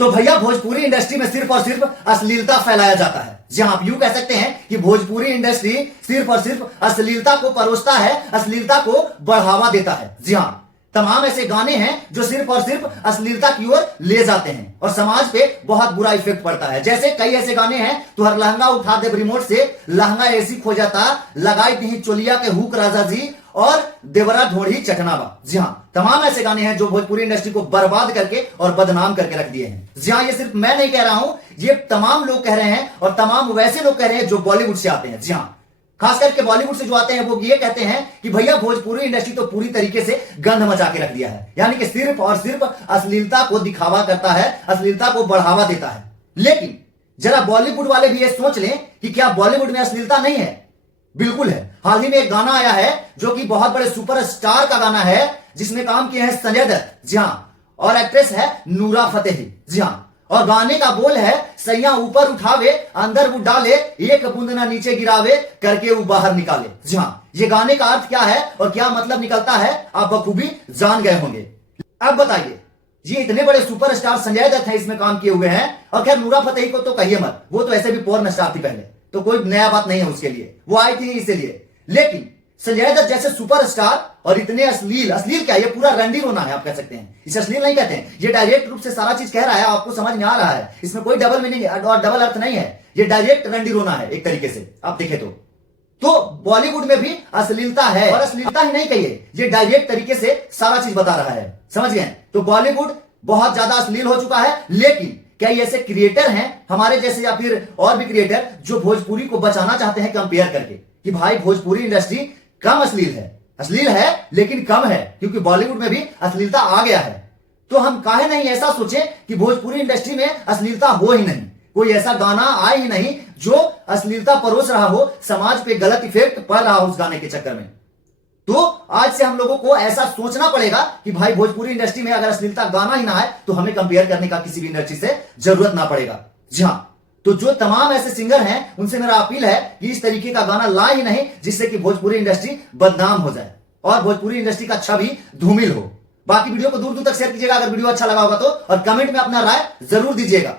तो भैया भोजपुरी इंडस्ट्री में सिर्फ और सिर्फ अश्लीलता फैलाया जाता है। जी हाँ, आप यूं कह सकते हैं कि भोजपुरी इंडस्ट्री सिर्फ और सिर्फ अश्लीलता को परोसता है, अश्लीलता को बढ़ावा देता है। जी हाँ, तमाम ऐसे गाने हैं जो सिर्फ और सिर्फ अश्लीलता की ओर ले जाते हैं और समाज पे बहुत बुरा इफेक्ट पड़ता है। जैसे कई ऐसे गाने हैं, तुहर लहंगा उठा दे रिमोट से, लहंगा ऐसी खो जाता, लगाई दी चोलिया के हुक राजा जी, और देवरा ढोढ़ी चटनावा। जी हाँ, तमाम ऐसे गाने हैं जो भोजपुरी इंडस्ट्री को बर्बाद करके और बदनाम करके रख दिए हैं। जी हाँ, ये सिर्फ मैं नहीं कह रहा हूं, ये तमाम लोग कह रहे हैं और तमाम वैसे लोग कह रहे हैं जो बॉलीवुड से आते हैं। जी हाँ, खास करके बॉलीवुड से जो आते हैं वो ये कहते हैं कि भैया भोजपुरी इंडस्ट्री तो पूरी तरीके से गंध मचा के रख दिया है, यानी कि सिर्फ और सिर्फ अश्लीलता को दिखावा करता है, अश्लीलता को बढ़ावा देता है। लेकिन जरा बॉलीवुड वाले भी ये सोच लें कि क्या बॉलीवुड में अश्लीलता नहीं है? बिल्कुल है। हाल ही में एक गाना आया है जो कि बहुत बड़े सुपरस्टार का गाना है, जिसमें काम किए हैं संजय दत्त। जी हाँ, और एक्ट्रेस है नूरा फतेही। जी हाँ, और गाने का बोल है, सैया ऊपर उठावे अंदर वो डाले, एक बूंद ना नीचे गिरावे करके वो बाहर निकाले। जी हाँ, ये गाने का अर्थ क्या है और क्या मतलब निकलता है आप बखूबी जान गए होंगे। अब बताइए, ये इतने बड़े सुपरस्टार संजय दत्त है इसमें काम किए हुए हैं, और खैर नूरा फतेही को तो कहिए मत, वो तो ऐसे भी पोर्न स्टार थी पहले, तो कोई नया बात नहीं है उसके लिए, वो आई थी इसीलिए। लेकिन संजय दत्त जैसे सुपरस्टार और इतने अश्लील क्या, ये पूरा रंडी रोना है, आप कह सकते हैं। इसे अश्लील नहीं कहते हैं, ये डायरेक्ट रूप से सारा चीज कह रहा है, आपको समझ में आ रहा है, इसमें कोई डबल मीनिंग और डबल अर्थ नहीं है, ये डायरेक्ट रंडी रोना है एक तरीके से आप देखें तो बॉलीवुड में भी अश्लीलता है, और अश्लीलता ही नहीं कहिए, ये डायरेक्ट तरीके से सारा चीज बता रहा है, समझ गए? तो बॉलीवुड बहुत ज्यादा अश्लील हो चुका है। लेकिन क्या ये ऐसे क्रिएटर हैं हमारे जैसे या फिर और भी क्रिएटर जो भोजपुरी को बचाना चाहते हैं कंपेयर करके कि भाई भोजपुरी इंडस्ट्री कम अश्लील है लेकिन कम है, क्योंकि बॉलीवुड में भी अश्लीलता आ गया है। तो हम काहे नहीं ऐसा सोचें कि भोजपुरी इंडस्ट्री में अश्लीलता हो ही नहीं, कोई ऐसा गाना आए ही नहीं जो अश्लीलता परोस रहा हो, समाज पे गलत इफेक्ट पड़ रहा हो उस गाने के चक्कर में। तो आज से हम लोगों को ऐसा सोचना पड़ेगा कि भाई भोजपुरी इंडस्ट्री में अगर अश्लीलता गाना ही ना है तो हमें कंपेयर करने का किसी भी इंडस्ट्री से जरूरत ना पड़ेगा। जी हाँ, तो जो तमाम ऐसे सिंगर हैं उनसे मेरा अपील है कि इस तरीके का गाना ला ही नहीं जिससे कि भोजपुरी इंडस्ट्री बदनाम हो जाए और भोजपुरी इंडस्ट्री का छवि धूमिल हो। बाकी वीडियो को दूर दूर तक शेयर कीजिएगा अगर वीडियो अच्छा लगा होगा तो, और कमेंट में अपना राय जरूर दीजिएगा।